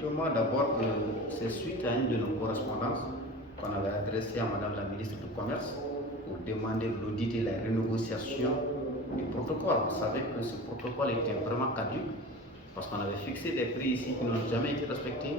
Effectivement, d'abord, c'est suite à une de nos correspondances qu'on avait adressée à Madame la ministre du Commerce pour demander l'audit et la renégociation du protocole. Vous savez que ce protocole était vraiment caduc parce qu'on avait fixé des prix ici qui n'ont jamais été respectés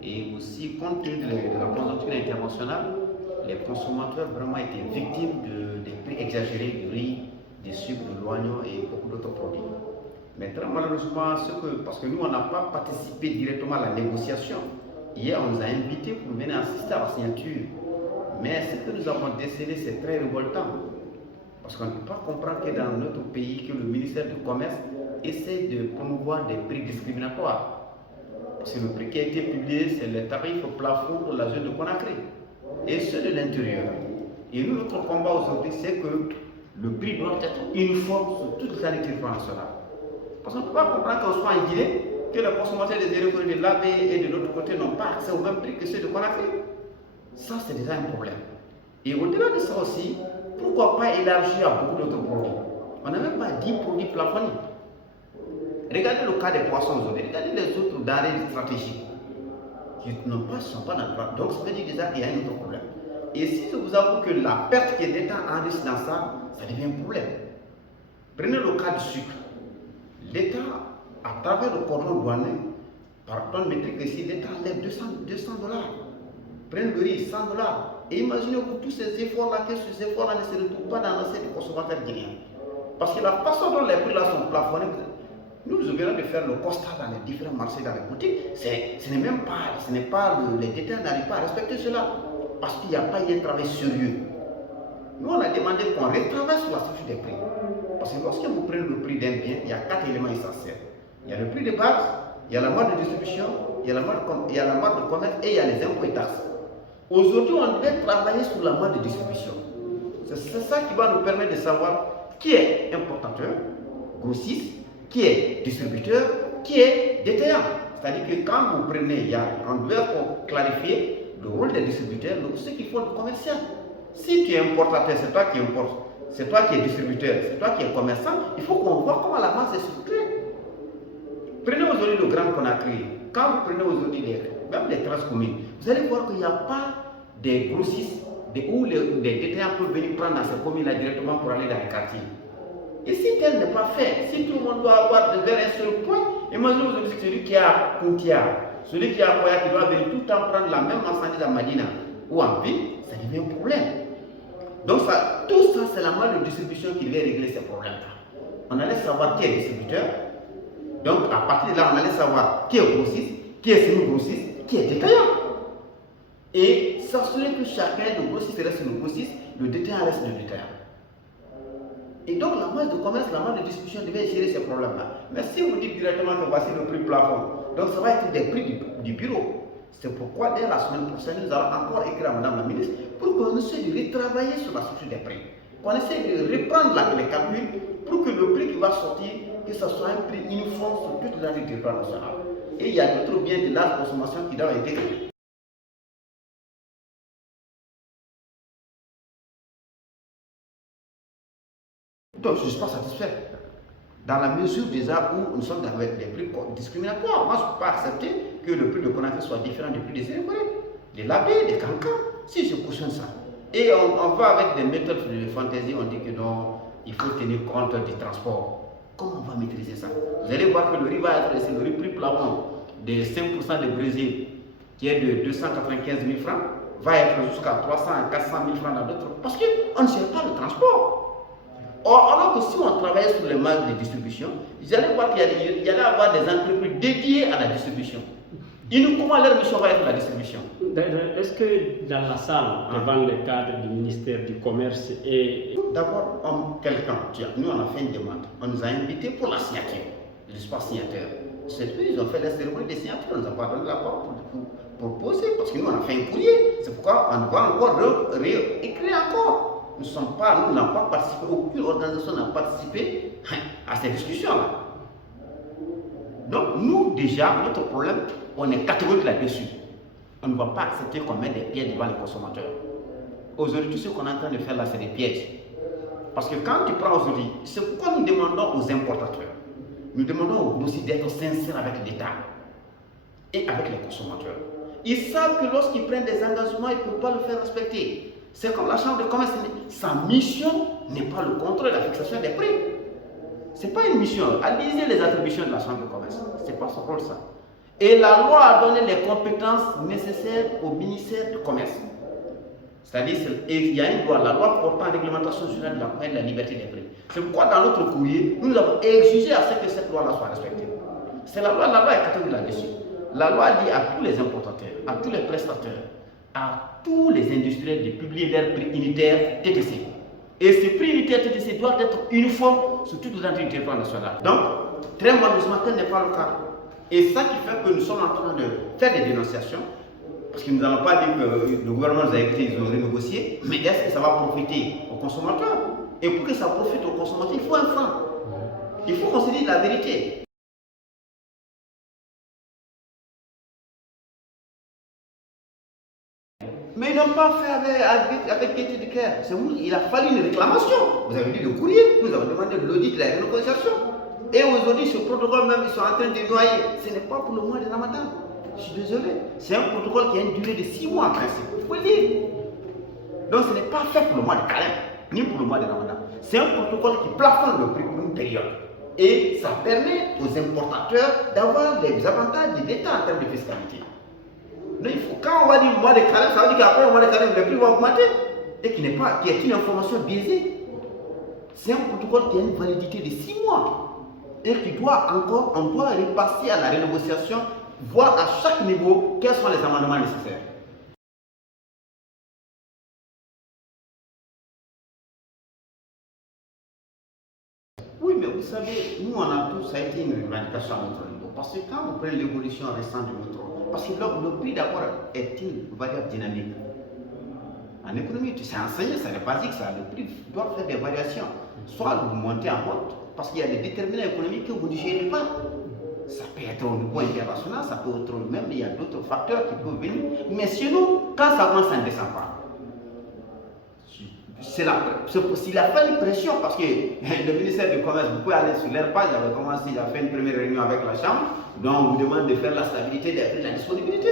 et aussi compte tenu de la conjoncture internationale, les consommateurs vraiment étaient victimes des prix exagérés du riz, des sucres, de l'oignon et beaucoup d'autres produits. Mais très malheureusement, parce que nous, on n'a pas participé directement à la négociation. Hier, on nous a invités pour venir assister à la signature. Mais ce que nous avons décelé, c'est très révoltant. Parce qu'on ne peut pas comprendre que dans notre pays, que le ministère du Commerce essaie de promouvoir des prix discriminatoires. Parce que le prix qui a été publié, c'est le tarif au plafond pour la zone de Conakry. Et ceux de l'intérieur. Et nous, notre combat aujourd'hui, c'est que le prix doit être uniforme sur toute la territoire nationale. Parce qu'on ne peut pas comprendre qu'on soit en Guinée, que les consommateurs des aéroports de l'AB et de l'autre côté n'ont pas accès au même prix que ceux de Conakry. Ça, c'est déjà un problème. Et au-delà de ça aussi, pourquoi pas élargir à beaucoup d'autres produits? On n'a même pas 10 produits plafonnés. Regardez le cas des poissons aujourd'hui, regardez les autres denrées stratégiques qui ne sont pas dans le plan. Donc, ça veut dire déjà qu'il y a un autre problème. Et si je vous avoue que la perte que l'État enregistre dans ça, ça devient un problème. Prenez le cas du sucre. L'État, à travers le cordon douanier, par tonne métrique ici, l'État enlève 200 dollars. Prenez le riz, 100 dollars. Et imaginez-vous tous ces efforts-là, que ces efforts-là ne se retrouvent pas dans l'assiette du consommateur guinéen. Parce que la façon dont les prix-là sont plafonnés, nous venons de faire le constat dans les différents marchés, dans les boutiques, ce n'est pas les détails n'arrivent pas à respecter cela. Parce qu'il n'y a pas eu un travail sérieux. Nous, on a demandé qu'on retravaille sur la structure des prix. Parce que lorsque vous prenez le prix d'un bien, il y a 4 éléments essentiels. Il y a le prix de base, il y a la marge de distribution, il y a la marge de commerce et il y a les impôts et taxes. Aujourd'hui, on doit travailler sur la marge de distribution. C'est ça qui va nous permettre de savoir qui est importateur, grossiste, qui est distributeur, qui est détaillant. C'est-à-dire que quand vous prenez, on doit clarifier le rôle des distributeurs, ceux qui font le commercial. Si tu es importateur, c'est toi qui importes. C'est toi qui es distributeur, c'est toi qui es commerçant, il faut qu'on voit comment la masse est structurée. Prenez aujourd'hui le Grand Conakry. Quand vous prenez aujourd'hui même les transcommunes, vous allez voir qu'il n'y a pas des grossistes où les détaillants peuvent venir prendre dans ces communes-là directement pour aller dans les quartiers. Et si tel n'est pas fait, si tout le monde doit avoir vers un seul point, imaginez aujourd'hui celui qui a Kountia, celui qui a Koya qui doit venir tout le temps prendre la même marchandise à Madina ou en ville, ça devient un problème. Donc tout ça, c'est la marge de distribution qui vient régler ces problèmes-là. On allait savoir qui est distributeur. Donc à partir de là, on allait savoir qui est grossiste, qui est semi-grossiste, qui est détaillant. Et s'assurer que chacun, le grossiste reste le grossiste, le détaillant reste le détaillant. Et donc la marge de commerce, la marge de distribution devait gérer ces problèmes-là. Mais si vous dites directement que voici le prix plafond, donc ça va être des prix du bureau. C'est pourquoi dès la semaine prochaine, nous allons encore écrire à Madame la ministre pour qu'on essaie de retravailler sur la structure des prix. Qu'on essaie de reprendre les calculs pour que le prix qui va sortir, que ce soit un prix uniforme sur toute la territoire nationale. Et il y a d'autres biens de large consommation qui doivent intégrer. Donc je ne suis pas satisfait. Dans la mesure déjà où nous sommes dans des prix discriminatoires. Moi, je ne peux pas accepter que le prix de Conakry soit différent du prix des Sénégalais, des Labé, des Cancans. Si je cautionne ça. Et on va avec des méthodes de fantaisie, on dit que non, il faut tenir compte du transport. Comment on va maîtriser ça? Vous allez voir que le riz va être le riz prix plafond de 5% de Brésil, qui est de 295 000 francs, va être jusqu'à 300 à 400 000 francs dans d'autres. Parce qu'on ne gère pas le transport. Or, alors que si on travaillait sur les marges de distribution, vous allez voir qu'il y allait avoir des entreprises dédiées à la distribution. Comment leur mission va être la distribution? Est-ce que dans la salle, devant le cadre du ministère du Commerce et... D'abord, nous on a fait une demande, on nous a invités pour la signature, l'espace signateur. C'est eux, ils ont fait la cérémonie de signature, on nous a pas donné la parole pour poser, parce que nous on a fait un courrier. C'est pourquoi on va encore réécrire encore. Nous n'avons pas participé, aucune organisation n'a participé à ces discussions-là. Donc nous déjà, notre problème, on est catégorique là-dessus. On ne va pas accepter qu'on mette des pièges devant les consommateurs. Aujourd'hui, tout ce qu'on est en train de faire là, c'est des pièges. Parce que quand tu prends aujourd'hui, c'est pourquoi nous demandons aux importateurs, nous demandons aux grossistes d'être sincères avec l'État. et avec les consommateurs. Ils savent que lorsqu'ils prennent des engagements, ils ne peuvent pas le faire respecter. C'est comme la Chambre de commerce, sa mission n'est pas le contrôle et la fixation des prix. Ce n'est pas une mission. Lisez les attributions de la Chambre de commerce. Ce n'est pas son rôle, ça. Et la loi a donné les compétences nécessaires au ministère du commerce. C'est-à-dire, il y a une loi, la loi portant réglementation générale de la commerce et de la liberté des prix. C'est pourquoi dans notre courrier, nous avons exigé à ce que cette loi-là soit respectée. C'est la loi est catégorie là-dessus. La loi dit à tous les importateurs, à tous les prestataires, à tous les industriels de publier leurs prix unitaires TTC. Et ces prix unitaires TTC doivent être uniformes sur toute l'entrée du territoire national. Donc, très malheureusement, tel n'est pas le cas. Et ça qui fait que nous sommes en train de faire des dénonciations, parce que nous n'allons pas dire que le gouvernement nous a écrit, ils ont renégocié, mais est-ce que ça va profiter aux consommateurs? Et pour que ça profite aux consommateurs, il faut un frein. Il faut qu'on se dise la vérité. Mais ils n'ont pas fait avec gaieté de cœur. Il a fallu une réclamation. Vous avez dit le courrier, nous avons demandé l'audit de la renégociation. Et aujourd'hui, ce protocole même, ils sont en train de noyer. Ce n'est pas pour le mois de Ramadan. Je suis désolé. C'est un protocole qui a une durée de 6 mois en principe. Il faut le dire. Donc ce n'est pas fait pour le mois de Carême, ni pour le mois de Ramadan. C'est un protocole qui plafonne le prix pour une période. Et ça permet aux importateurs d'avoir des avantages de l'État en termes de fiscalité. Donc, quand on va dire mois de Carême, ça veut dire qu'après le mois de Carême, le prix va augmenter. Et qui est une information biaisée. C'est un protocole qui a une validité de 6 mois. Et qui on doit repasser à la renégociation, voir à chaque niveau quels sont les amendements nécessaires. Oui, mais vous savez, nous on a tous, ça a été une revendication à notre niveau. Parce que quand vous prenez l'évolution récente du métro, parce que le prix d'abord est une variable dynamique. En économie, c'est enseigné, ça n'est pas dit que ça, le prix doit faire des variations. Soit vous montez en compte, parce qu'il y a des déterminants économiques que vous ne gérez pas. Ça peut être au niveau international, ça peut être même, il y a d'autres facteurs qui peuvent venir. Mais chez nous, quand ça commence, ça ne descend pas. S'il a fait une pression, parce que le ministère du Commerce, vous pouvez aller sur leur page, il a fait une première réunion avec la Chambre, donc on vous demande de faire la stabilité des prix, la disponibilité.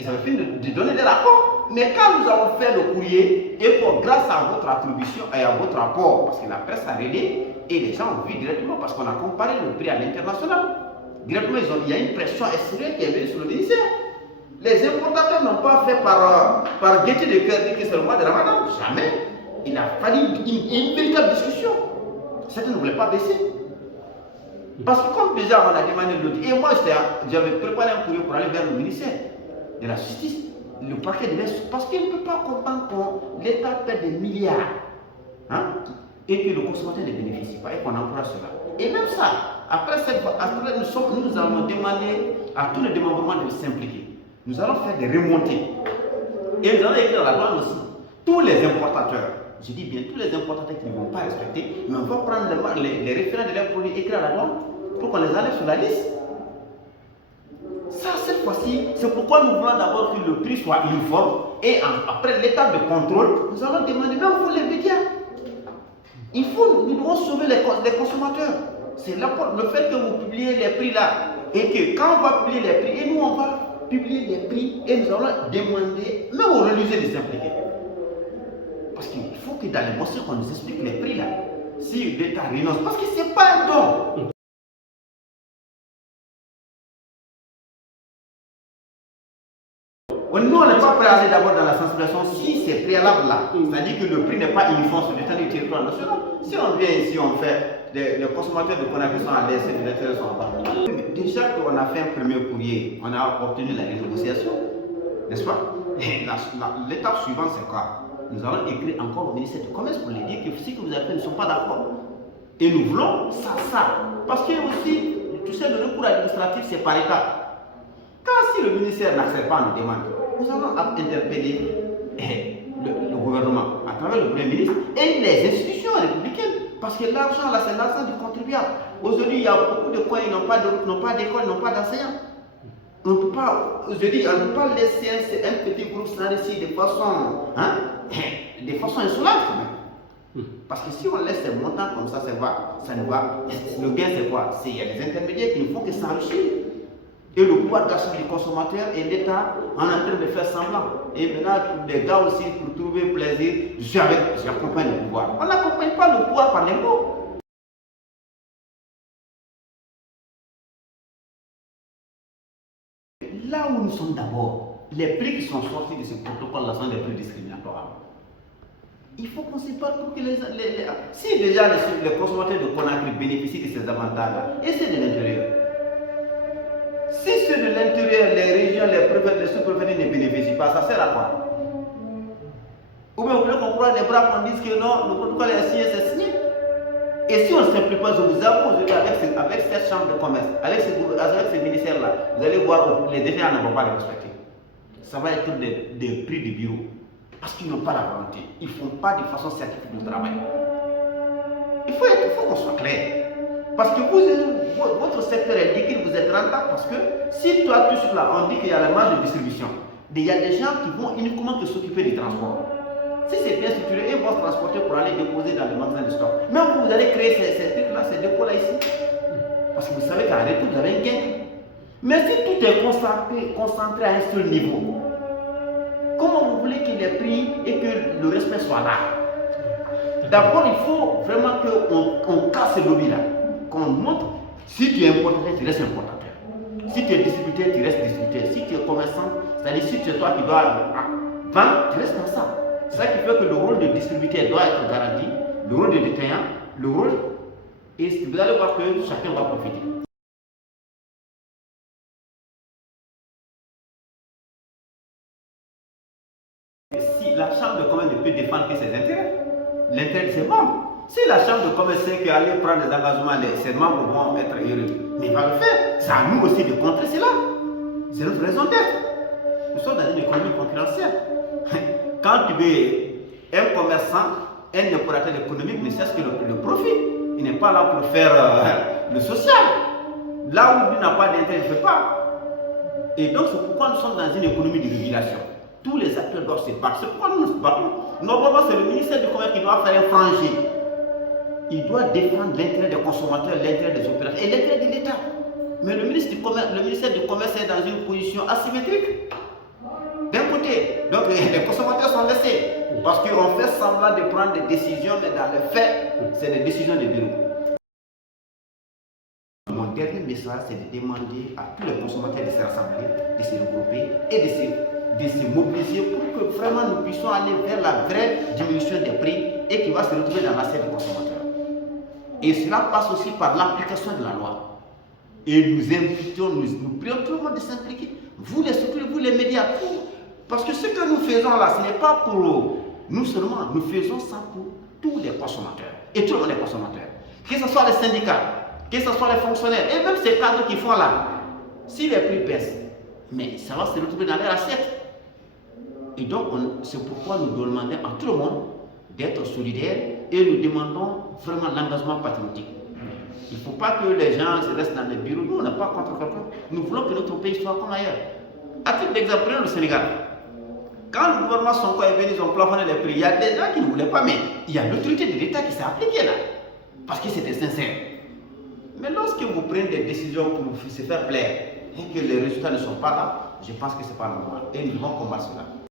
Ils avaient fini de donner des rapports. Mais quand nous avons fait le courrier, et grâce à votre attribution et à votre rapport, parce que la presse a relayé, et les gens ont vu directement, parce qu'on a comparé le prix à l'international. Directement, il y a une pression extérieure qui est venue sur le ministère. Les importateurs n'ont pas fait par gaieté de cœur dire que c'est le mois de Ramadan. Jamais. Il a fallu une véritable discussion. Certains ne voulaient pas baisser. Parce que comme déjà on a demandé l'audit, et moi j'avais préparé un courrier pour aller vers le ministère de la Justice, le parquet de l'Est, parce qu'il ne peut pas comprendre que l'État perd des milliards, hein, et que le consommateur ne bénéficie pas et qu'on encourage cela. Et même ça, après nous allons demander à tous les démembrements de s'impliquer. Nous allons faire des remontées. Et nous allons écrire la loi aussi. Tous les importateurs, je dis bien tous les importateurs qui ne vont pas respecter, mais on va prendre les référents de leurs produits, écrire la loi pour qu'on les enlève sur la liste. Ça, cette fois-ci, c'est pourquoi nous voulons d'abord que le prix soit uniforme et après l'étape de contrôle, nous allons demander, même pour les médias. Nous devons sauver les consommateurs. C'est le fait que vous publiez les prix là et que quand on va publier les prix, et nous on va publier les prix et nous allons demander même aux religieux de s'impliquer. Parce qu'il faut que dans les motions qu'on nous explique les prix là. Si l'État renonce, parce que ce n'est pas un don. Nous, on n'est pas prêt à aller d'abord dans la sensibilisation si c'est préalable là. C'est-à-dire que le prix n'est pas uniforme sur l'état du territoire national. Si on vient ici, on fait, les consommateurs de Conakry sont à l'aise, les intérêts sont en bas. Déjà qu'on a fait un premier courrier, on a obtenu la renégociation, n'est-ce pas? L'étape suivante, c'est quoi? Nous allons écrire encore au ministère du Commerce pour lui dire que ce que vous avez fait ne sont pas d'accord. Et nous voulons ça. Parce que aussi, tu sais, le recours administratif, c'est par étape. Si le ministère n'accepte pas nos demandes, nous allons interpeller le gouvernement à travers le Premier ministre et les institutions républicaines. Parce que l'argent là, c'est l'argent du contribuable. Aujourd'hui, il y a beaucoup de coins, ils n'ont pas de route, n'ont pas d'école, n'ont pas d'enseignants. On ne peut pas, aujourd'hui, on ne peut pas laisser un petit groupe s'enrichir de façon insolente quand même. Parce que si on laisse ces montants comme ça ne va. Le gain c'est quoi? Il y a des intermédiaires qui ne font que s'enrichir. Et le pouvoir d'achat du consommateur et l'État en train de faire semblant. Et maintenant, les gars aussi, pour trouver plaisir, j'accompagne le pouvoir. On n'accompagne pas le pouvoir par les mots. Là où nous sommes d'abord, les prix qui sont sortis de ce protocole-là sont des prix discriminatoires. Il faut qu'on se parle pour que si déjà les consommateurs de Conakry bénéficient de ces avantages-là, et c'est de l'intérieur. Si ceux de l'intérieur, les régions, les sous-préfets ne bénéficient pas, ça sert à quoi? Ou bien vous voulez qu'on croie les bras qu'on dise que non, le protocole est signé, c'est signé. Et si on ne simplifie pas, je vous avoue, avec cette chambre de commerce, avec ce ministère-là, vous allez voir que les détaillants ne vont pas les respecter. Ça va être des prix de bureau. Parce qu'ils n'ont pas la volonté. Ils ne font pas de façon scientifique le travail. Il faut qu'on soit clair. Parce que votre secteur est liquide, vous êtes rentable. Parce que si toi, tout là, on dit qu'il y a la marge de distribution, il y a des gens qui vont uniquement s'occuper du transport. Si c'est bien structuré, ils vont se transporter pour aller déposer dans les magasins de stock. Même vous allez créer ces trucs-là, ces dépôts-là ici. Parce que vous savez qu'en retour, vous avez un gain. Mais si tout est concentré à un seul niveau, comment vous voulez qu'il ait pris et que le respect soit là? D'abord, il faut vraiment qu'on casse ce lobby-là. Qu'on montre, si tu es importateur, tu restes importateur. Si tu es distributeur, tu restes distributeur. Si tu es commerçant, c'est-à-dire si c'est toi qui dois vendre, tu restes dans ça. C'est ça qui fait que le rôle de distributeur doit être garanti, le rôle de détaillant, le rôle, et vous allez voir que chacun va profiter. Si la chambre de commerce ne peut défendre que ses intérêts, l'intérêt de ses membres, si la chambre de commerce sait qu'aller prendre des engagements, ses membres vont être heureux, mais il va le faire. C'est à nous aussi de contrer cela. C'est notre raison d'être. Nous sommes dans une économie concurrentielle. Quand tu es un commerçant, un opérateur économique ne cherche que le profit. Il n'est pas là pour faire le social. Là où il n'a pas d'intérêt, il ne fait pas. Et donc c'est pourquoi nous sommes dans une économie de régulation. Tous les acteurs doivent se battre. C'est pourquoi nous nous battons. Normalement, c'est le ministère du Commerce qui doit faire un frangé. Il doit défendre l'intérêt des consommateurs, l'intérêt des opérateurs et l'intérêt de l'État. Mais le ministère du Commerce est dans une position asymétrique. D'un côté, donc les consommateurs sont laissés parce qu'on fait semblant de prendre des décisions, mais dans les faits, c'est des décisions de bureau. Mon dernier message, c'est de demander à tous les consommateurs de se rassembler, de se regrouper et de se mobiliser pour que vraiment nous puissions aller vers la vraie diminution des prix et qui va se retrouver dans l'assiette des consommateurs. Et cela passe aussi par l'application de la loi. Et nous invitons, nous prions tout le monde de s'impliquer. Vous les structures, vous les médias, parce que ce que nous faisons là, ce n'est pas pour nous seulement, nous faisons ça pour tous les consommateurs. Et tout le monde est consommateur. Que ce soit les syndicats, que ce soit les fonctionnaires, et même ces cadres qui font là, si les prix baissent, mais ça va se retrouver dans leur assiette. Et donc, c'est pourquoi nous demandons à tout le monde d'être solidaires et nous demandons vraiment l'engagement patriotique. Il ne faut pas que les gens restent dans les bureaux. Nous, on n'est pas contre quelqu'un. Nous voulons que notre pays soit comme ailleurs. À titre d'exemple, prenons le Sénégal. Quand le gouvernement Sonko est venu, ils ont plafonné les prix. Il y a des gens qui ne voulaient pas, mais il y a l'autorité de l'État qui s'est appliquée là. Parce que c'était sincère. Mais lorsque vous prenez des décisions pour se faire plaire et que les résultats ne sont pas là, je pense que ce n'est pas normal. Et nous devons combattre cela.